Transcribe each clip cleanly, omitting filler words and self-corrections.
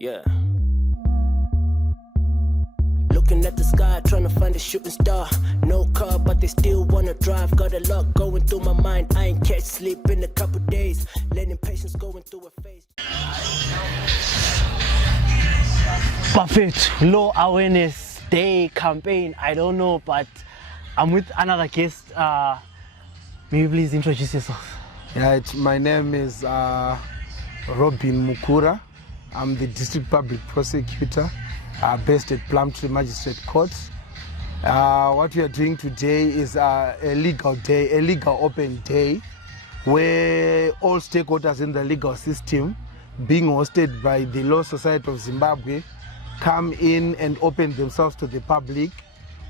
Yeah. Looking at the sky, trying to find a shooting star. No car, but they still wanna drive. Got a lot going through my mind. I ain't catch sleep in a couple days. Letting patience going through a phase. Perfect. Law Awareness Day campaign. I don't know, but I'm with another guest. May you please introduce yourself? Yeah, my name is Robin Mukura. I'm the District Public Prosecutor based at Plumtree Magistrate Court. What we are doing today is a legal day, a legal open day, where all stakeholders in the legal system, being hosted by the Law Society of Zimbabwe, come in and open themselves to the public.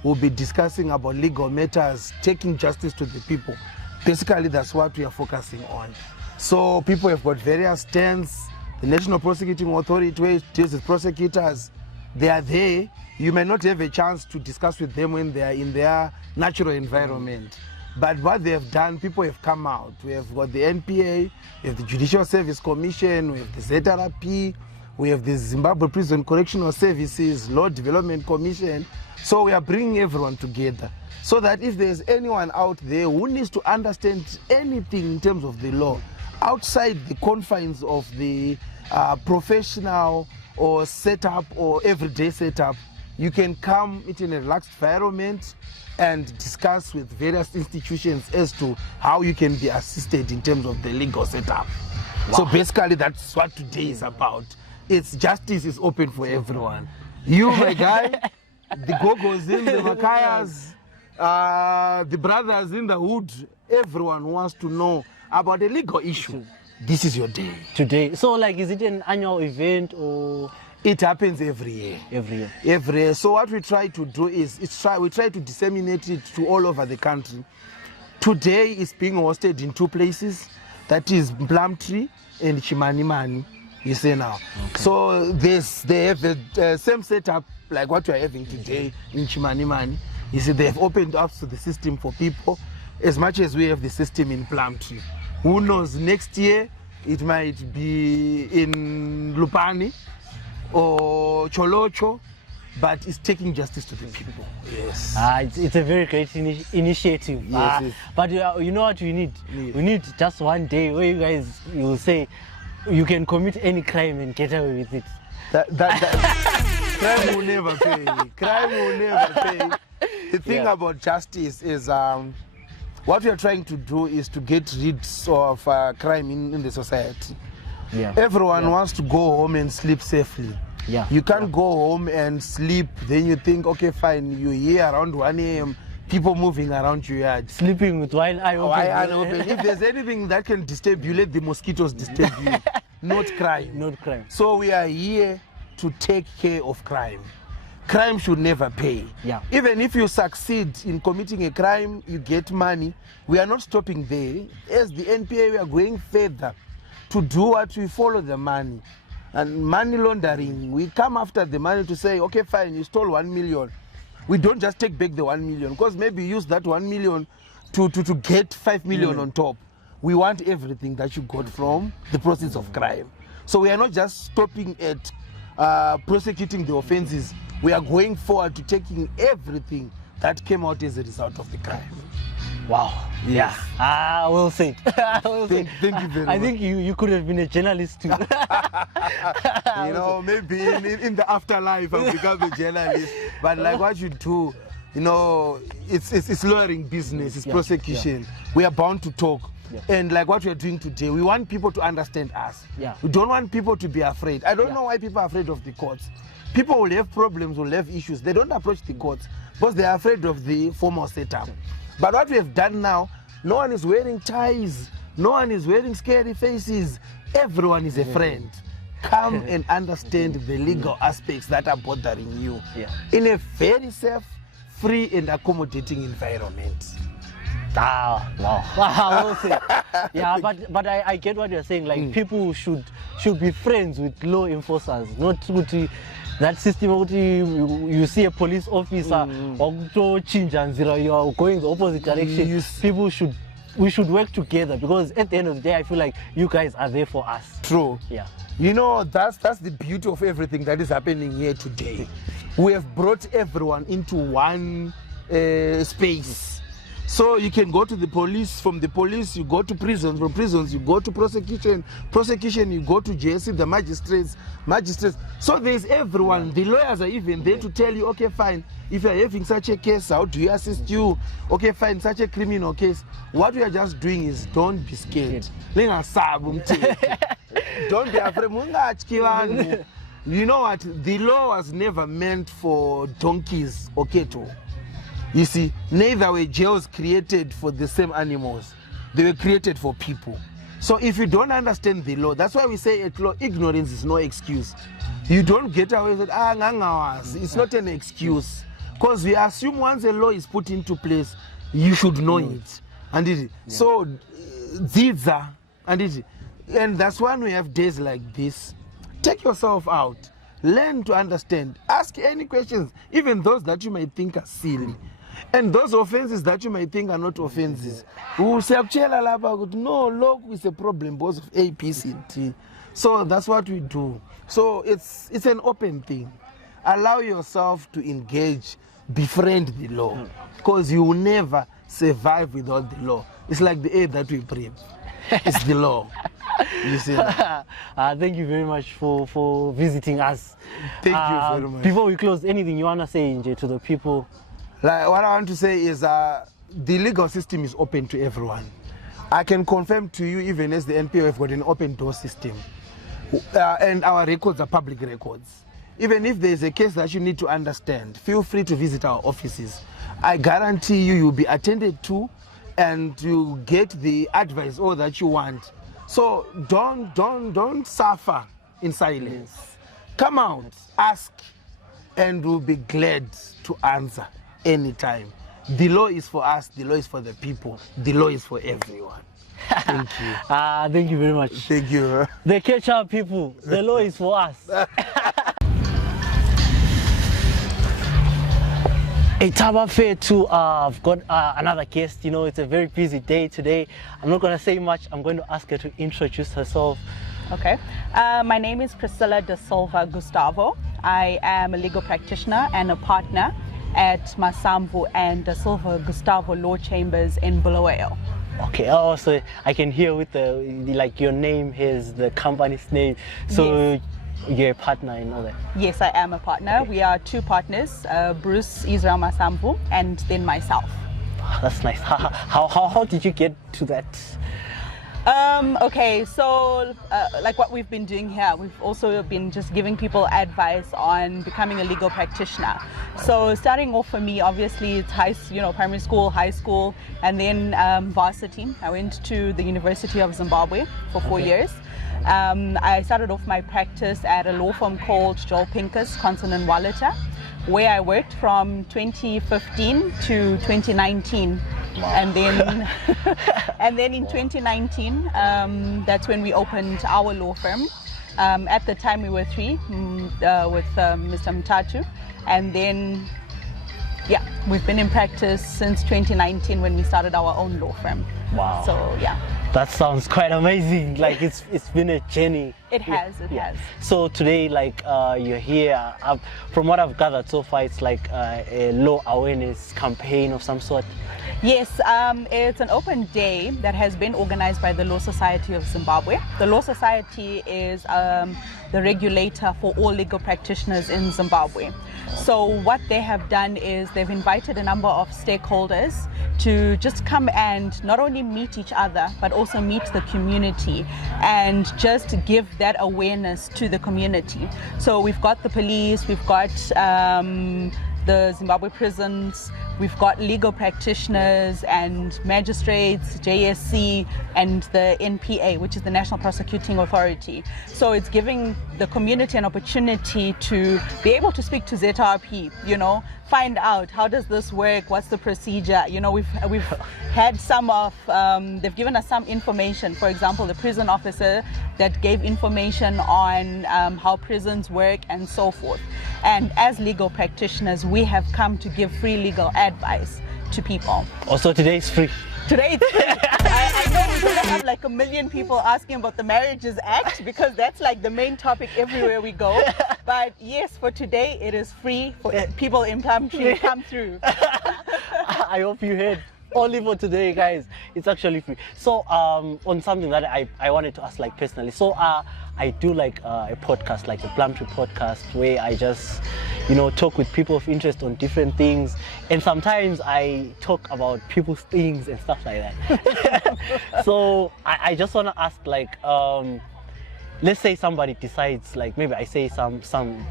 We'll be discussing about legal matters, taking justice to the people. Basically, that's what we are focusing on. So people have got various stands. The National Prosecuting Authority, where it deals with prosecutors, they are there. You may not have a chance to discuss with them when they are in their natural environment. But what they have done, people have come out. We have got the NPA, we have the Judicial Service Commission, we have the ZRP, we have the Zimbabwe Prison Correctional Services, Law Development Commission. So we are bringing everyone together so that if there's anyone out there who needs to understand anything in terms of the law, outside the confines of the professional or setup or everyday setup, you can come in a relaxed environment and discuss with various institutions as to how you can be assisted in terms of the legal setup. Wow. So basically that's what today is about. It's justice is open for everyone. You, my guy, the Gogos in the Makayas, the brothers in the hood, everyone wants to know about a legal issue. This is your day. Today. So like, is it an annual event or? It happens every year. Every year. Every year. So what we try to do is, we try to disseminate it to all over the country. Today is being hosted in two places. That is Plumtree and Chimanimani, you say now. Okay. So they have the same setup like what we are having today in Chimanimani. You see, they have opened up to the system for people as much as we have the system in Plumtree. Who knows, next year it might be in Lupani or Cholocho, but it's taking justice to the people. Yes. It's a very great initiative. Yes, but you know what we need? Yes. We need just one day where you guys will say you can commit any crime and get away with it. Crime will never pay. Crime will never pay. The thing about justice is what we are trying to do is to get rid of crime in the society. Yeah. Everyone wants to go home and sleep safely. Yeah. You can't go home and sleep, then you think, okay, fine, you're here around 1 a.m., people moving around your yard. Sleeping with one eye open. If there's anything that can disturb you, let the mosquitoes disturb you. Not crime. Not crime. So we are here to take care of crime. Crime should never pay. Yeah. Even if you succeed in committing a crime, you get money. We are not stopping there. As the NPA, we are going further to do what we follow the money. And money laundering, we come after the money to say, okay, fine, you stole 1 million. We don't just take back the 1 million, because maybe you use that 1 million to get 5 million on top. We want everything that you got from the proceeds of crime. So we are not just stopping at prosecuting the offenses. We are going forward to taking everything that came out as a result of the crime. Wow. Yes. I will say. Thank you very much. I think you could have been a journalist too. You know, maybe in the afterlife I'll become a journalist. But like what you do, you know, it's lawyering business, it's prosecution. We are bound to talk. Yeah. And like what we are doing today, we want people to understand us. Yeah. We don't want people to be afraid. I don't know why people are afraid of the courts. People will have problems, will have issues. They don't approach the courts because they are afraid of the formal setup. But what we have done now, no one is wearing ties, no one is wearing scary faces. Everyone is a friend. Come and understand the legal aspects that are bothering you in a very safe, free and accommodating environment. Wow. I will say. Yeah, but I get what you're saying. Like people should be friends with law enforcers, not to that system. You see a police officer or change and you are going the opposite direction. People we should work together, because at the end of the day, I feel like you guys are there for us. True. Yeah. You know, that's the beauty of everything that is happening here today. We have brought everyone into one space. So you can go to the police, from the police you go to prisons, from prisons you go to prosecution, you go to JSC, the magistrates. So there's everyone. The lawyers are even there to tell you, okay, fine, if you're having such a case, how do you assist you? Okay, fine, such a criminal case. What we are just doing is don't be scared. Don't be afraid. You know what? The law was never meant for donkeys, okay, too. You see, neither were jails created for the same animals. They were created for people. So if you don't understand the law, that's why we say at law, ignorance is no excuse. You don't get away with it. It's not an excuse. Because we assume once a law is put into place, you should know it. So, and that's why we have days like this. Take yourself out. Learn to understand. Ask any questions, even those that you might think are silly. And those offenses that you might think are not offenses. No, look, is a problem because of A, B, C, D. So that's what we do. So it's an open thing. Allow yourself to engage, befriend the law. Because you will never survive without the law. It's like the air that we breathe. It's the law. You see? Thank you very much for visiting us. Thank you very much. Before we close, anything you want to say, Nje, to the people? Like, what I want to say is the legal system is open to everyone. I can confirm to you, even as the NPO, have got an open door system. And our records are public records. Even if there is a case that you need to understand, feel free to visit our offices. I guarantee you'll be attended to and you get the advice all that you want. So don't suffer in silence. Come out, ask, and we'll be glad to answer anytime. The law is for us, the law is for the people, the law is for everyone. Thank you. Thank you very much. Thank you. The catch-up people, the law is for us. Hey, Taba Fair too, I've got another guest. You know, it's a very busy day today. I'm not going to say much. I'm going to ask her to introduce herself. Okay. My name is Priscilla DASILVA Gustavo. I am a legal practitioner and a partner at Masamvu and DASILVA Gustavo Law Chambers in Bulawayo. Okay, so I can hear with like your name, here's the company's name. So yes. You're a partner and all that? Yes, I am a partner. Okay. We are two partners, Bruce Israel Masamvu and then myself. That's nice. How did you get to that? Okay, so like what we've been doing here, we've also been just giving people advice on becoming a legal practitioner. So starting off for me, obviously it's primary school, high school, and then varsity. I went to the University of Zimbabwe for 4 years. I started off my practice at a law firm called Joel Pincus, Consonant Wallata, where I worked from 2015 to 2019. Wow. And then in 2019, that's when we opened our law firm. At the time we were three with Mr. Mtatu, and then we've been in practice since 2019 when we started our own law firm. Wow. So that sounds quite amazing. Like it's been a journey. It has. So today, like you're here. From what I've gathered so far, it's like a law awareness campaign of some sort. Yes, it's an open day that has been organized by the Law Society of Zimbabwe. The Law Society is the regulator for all legal practitioners in Zimbabwe. So what they have done is they've invited a number of stakeholders to just come and not only meet each other, but also meet the community and just give that awareness to the community. So we've got the police, we've got the Zimbabwe prisons, we've got legal practitioners and magistrates, JSC, and the NPA, which is the National Prosecuting Authority. So it's giving the community an opportunity to be able to speak to ZRP, find out how does this work, what's the procedure. We've had some of, they've given us some information. For example, the prison officer that gave information on how prisons work and so forth. And as legal practitioners, we have come to give free legal advice to people. Also, today is free. Today it's free. I know gonna have like 1 million people asking about the Marriages Act because that's like the main topic everywhere we go. But yes, for today it is free for people in Plumtree. Come through. I hope you heard. Only for today, guys. It's actually free. So on something that I wanted to ask, like, personally. So I do like a podcast, like the Plumtree podcast, where I just, you know, talk with people of interest on different things, and sometimes I talk about people's things and stuff like that. So I just want to ask, like, let's say somebody decides, like, maybe I say something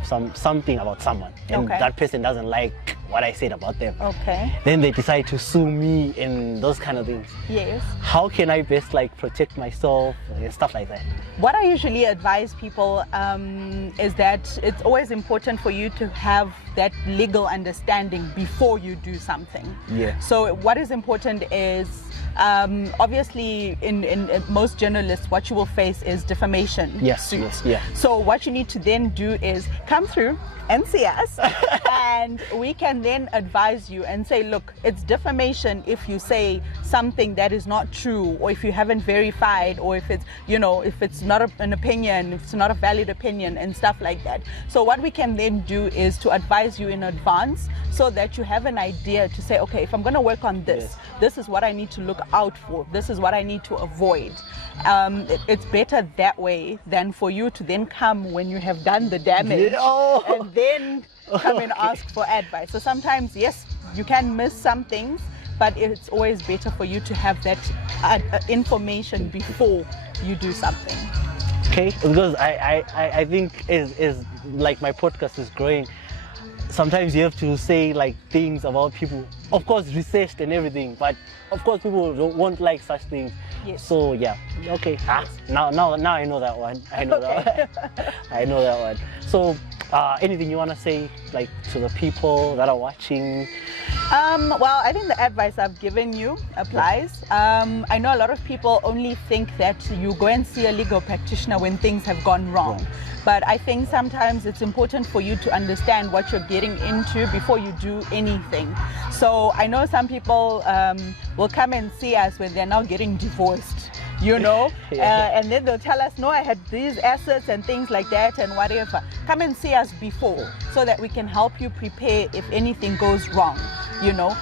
about someone, and that person doesn't like what I said about them. Okay. Then they decide to sue me and those kind of things. Yes. How can I best, like, protect myself and stuff like that? What I usually advise people is that it's always important for you to have that legal understanding before you do something. Yeah. So what is important is obviously in most journalists, what you will face is defamation suits. Yeah. So what you need to then do is come through and see us and we can then advise you and say, look, it's defamation if you say something that is not true, or if you haven't verified, or if it's, you know, if it's not an opinion, if it's not a valid opinion and stuff like that. So what we can then do is to advise you in advance so that you have an idea to say, okay, if I'm going to work on this, this is what I need to look out for, this is what I need to avoid. It's better that way than for you to then come when you have done the damage and then come and ask for advice. So sometimes, yes, you can miss some things, but it's always better for you to have that information before you do something. Okay, because I think is like my podcast is growing. Sometimes you have to say, like, things about people, of course researched and everything, but of course people won't like such things. Yes. So yeah, okay. Now I know that one. I know that one. I know that one. So anything you want to say, like, to the people that are watching? Well, I think the advice I've given you applies. I know a lot of people only think that you go and see a legal practitioner when things have gone wrong. But I think sometimes it's important for you to understand what you're getting into before you do anything. So I know some people will come and see us when they're now getting divorced, you know, and then they'll tell us, no, I had these assets and things like that and whatever. Come and see us before so that we can help you prepare if anything goes wrong, you know.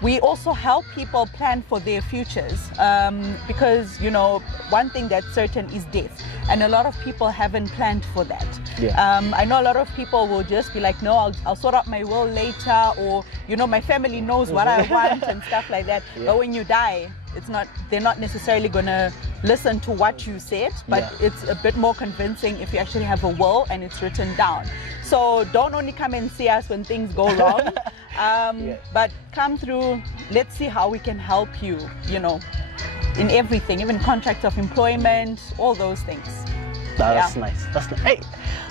We also help people plan for their futures because, you know, one thing that's certain is death, and a lot of people haven't planned for that. I know a lot of people will just be like, no, I'll sort out my will later, or, you know, my family knows what I want and stuff like that. But when you die, they're not necessarily gonna listen to what you said, but it's a bit more convincing if you actually have a will and it's written down. So don't only come and see us when things go wrong, but come through. Let's see how we can help you, you know, in everything, even contracts of employment, all those things. That's nice. That's nice. Hey,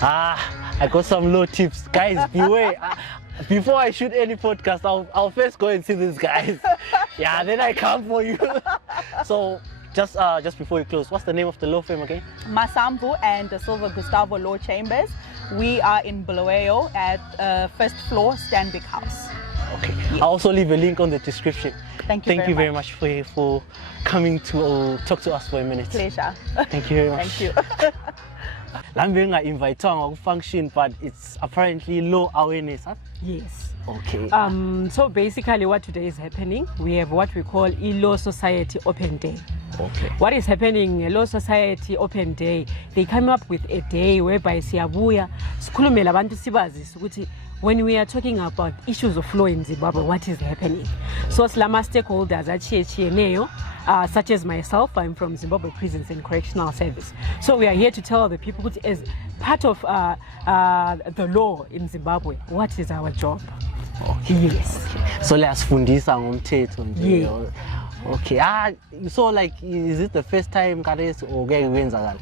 I got some low tips, guys. Beware. Before I shoot any podcast, I'll first go and see these guys. Then I come for you. So just before you close, what's the name of the law firm again? Masambu and DASILVA Gustavo Law Chambers. We are in Bulawayo at first floor, Stanbic House. Okay. I'll also leave a link on the description. Thank you very much for coming to talk to us for a minute. Pleasure. Thank you very much. Thank you. Lambenga invite on function, but it's apparently low awareness, huh? Yes. Okay. So basically what today is happening, we have what we call Law Society Open Day. Okay. What is happening in Law Society Open Day, they come up with a day whereby siyabuya sikhulumela abantu sibazise ukuthi when we are talking about issues of law in Zimbabwe, what is happening. So silama stakeholders achiyechiyeneyo, such as myself, I'm from Zimbabwe Prisons and Correctional Service. So we are here to tell the people, as part of the law in Zimbabwe, what is our job. Okay. Yes. Okay. So let's fundisa ngomthetho nje. Yeah. Okay. So, like, is it the first time Kares or kwenzakala?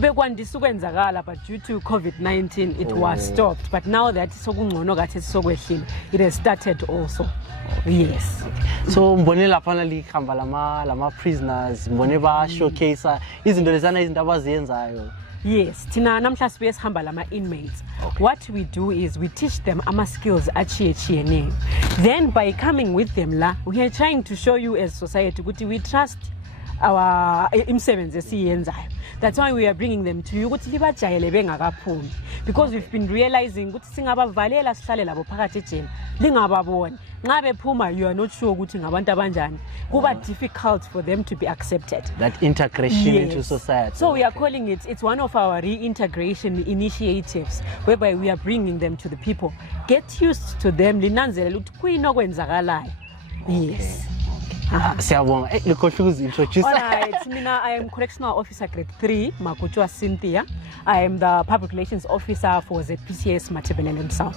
Bekwandisa ukwenzakala, but due to COVID-19 it was stopped. But now that sokungcono kathi sokwehlile, it has started also. Yes. So mbone lapha likhamba lama prisoners, mbone ba showcase izinto lezana izinto abaziyenzayo. Yes, tina namhla sibuye sihamba lama inmates. What we do is we teach them ama skills achiyechiyeneyo. Then by coming with them la, we are trying to show you as society ukuthi we trust our imisebenzi esiyenzayo. That's why we are bringing them to you ukuthi libajayele bengakaphumi, because we've been realizing ukuthi singabavalela sihlale labo phakathi ejele lingababoni. Nxa bephuma, you are not sure ukuthi ngabantu abanjani. Kuba difficult for them to be accepted. That integration into society. So we are calling it's one of our reintegration initiatives whereby we are bringing them to the people. Get used to them. Linanzele ukuthi kuyini okwenzakalayo. Yes. Siyabonga. Introduce. All right, Mina, I am Correctional Officer Grade 3, Makuchwa Cynthia. I am the Public Relations Officer for ZPCS Matebelele South.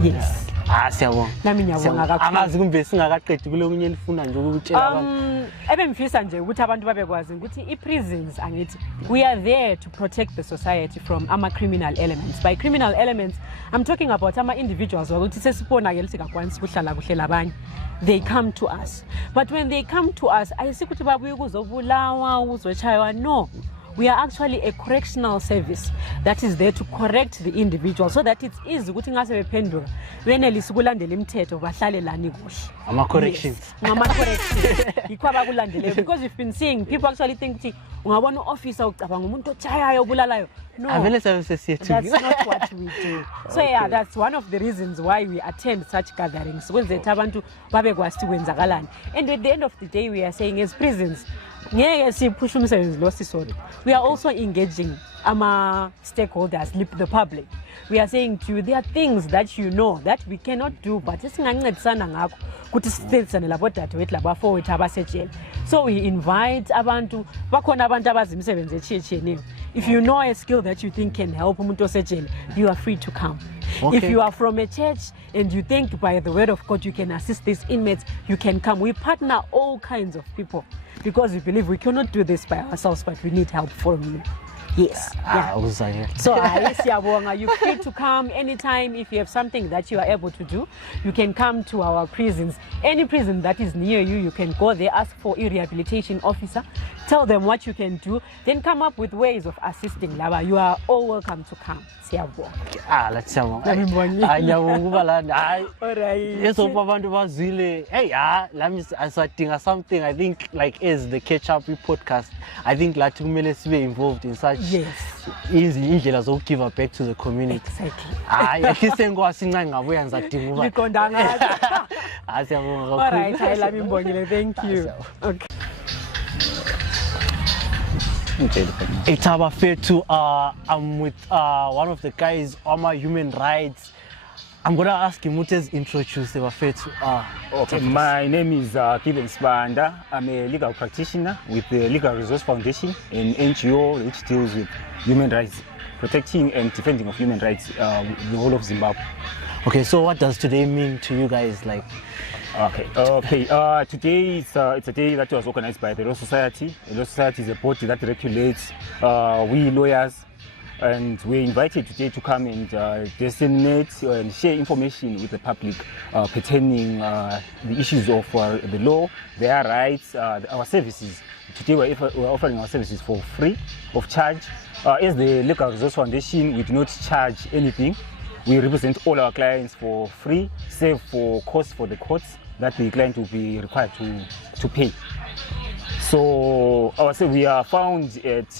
Yes. Siyabonga. Nami ngiyabonga kakhulu. Amazi kumbe singakaqedi kule omunye elifuna nje ukutshela abantu. Ebengifisa nje ukuthi abantu babekwazi ukuthi i-prisons angithi we are there to protect the society from ama-criminal elements. By criminal elements, I'm talking about ama-individuals ukuthi sesibona ke lisikakwanisi ukuhlala kuhle labanye. They come to us. But when they come to us, ayisi ukuthi babuye ukuzobulawa, ukuzotshaywa. No. We are actually a correctional service that is there to correct the individual so that it's easy ukuthi ngase bephendula benelisa ukulandela imithetho bahlale lani kuhle. Ama-corrections. Ama-corrections. Yikho abakulandeleyo, because we've been seeing people actually think ukuthi ungabona u-officer ucabanga umuntu otshayayo obulalayo. No, that's not what we do. So yeah, that's one of the reasons why we attend such gatherings. Kwenzela abantu babekwazi ukwenzakalani. And at the end of the day, we are saying as prisons, we are also engaging stakeholders, the public. We are saying to you, there are things that you know that we cannot do, but so we invite abantu, if you know a skill that you think can help, you are free to come. Okay. If you are from a church and you think by the word of God you can assist these inmates, you can come. We partner all kinds of people because we believe we cannot do this by ourselves, but we need help from you. Yes. So you're free to come anytime. If you have something that you are able to do, you can come to our prisons. Any prison that is near you, you can go there, ask for a rehabilitation officer, tell them what you can do, then come up with ways of assisting Laba. You are all welcome to come. Let's have one. Something I think like is the Catch Up podcast. I think like to be involved in such easy to give back to the community. Exactly. All right, thank you. Okay. It's our fair to I'm with one of the guys on my human rights. I'm gonna ask him to introduce our fair to okay, my name is Kevin Spanda. I'm a legal practitioner with the Legal Resource Foundation, an NGO which deals with human rights, protecting and defending of human rights the whole of Zimbabwe. Okay, so what does today mean to you guys? Like, today it's a day that was organized by the Law Society. The Law Society is a body that regulates we lawyers, and we're invited today to come and disseminate and share information with the public pertaining the issues of the law, their rights, our services. Today we're offering our services for free of charge. As the Legal Resource Foundation, we do not charge anything. We represent all our clients for free, save for costs for the courts that the client will be required to pay. So we are found at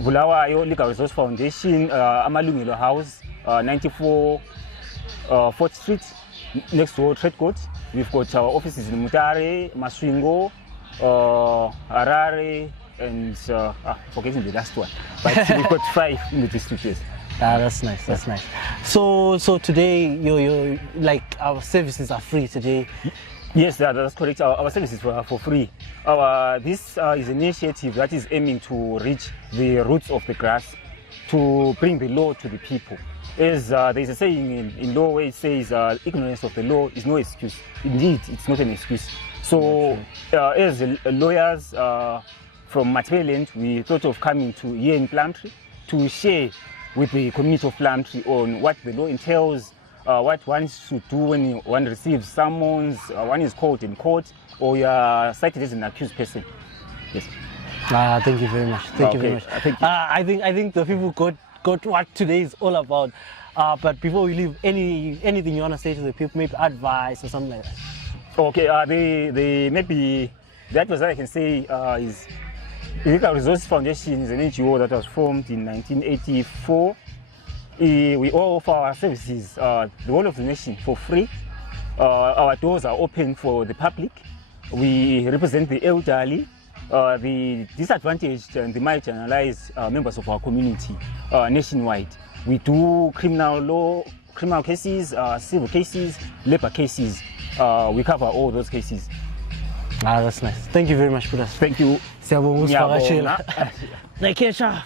Bulawayo Legal Resource Foundation, Amalungelo House, 94 4th Street, next to Trade Court. We've got our offices in Mutare, Maswingo, Harare, and forgetting the last one. But we've got 5 in the district. Yes. That's nice. That's nice. So today, you like our services are free today. Yes, that's correct. Our services are for free. This is an initiative that is aiming to reach the roots of the grass, to bring the law to the people. As there's a saying in law where it says ignorance of the law is no excuse. Indeed, it's not an excuse. So as lawyers from Matebelele, we thought of coming to here in Plumtree to share with the community of Plumtree on what the law entails, what one should do when one receives summons, one is called in court, or you are cited as an accused person. Yes. Thank you very much. Thank you very much. Thank you. I think the people got what today is all about. But before we leave, anything you want to say to the people, maybe advice or something like that? Okay. They maybe That was what I can say is Legal Resources Foundation is an NGO that was formed in 1984. We all offer our services, the whole of the nation, for free. Our doors are open for the public. We represent the elderly, the disadvantaged and the marginalized members of our community nationwide. We do criminal law, criminal cases, civil cases, labor cases. We cover all those cases. That's nice. Thank you very much for that. Thank you. Siyabonga usivakashela. Ngiyabonga. Like, sharp.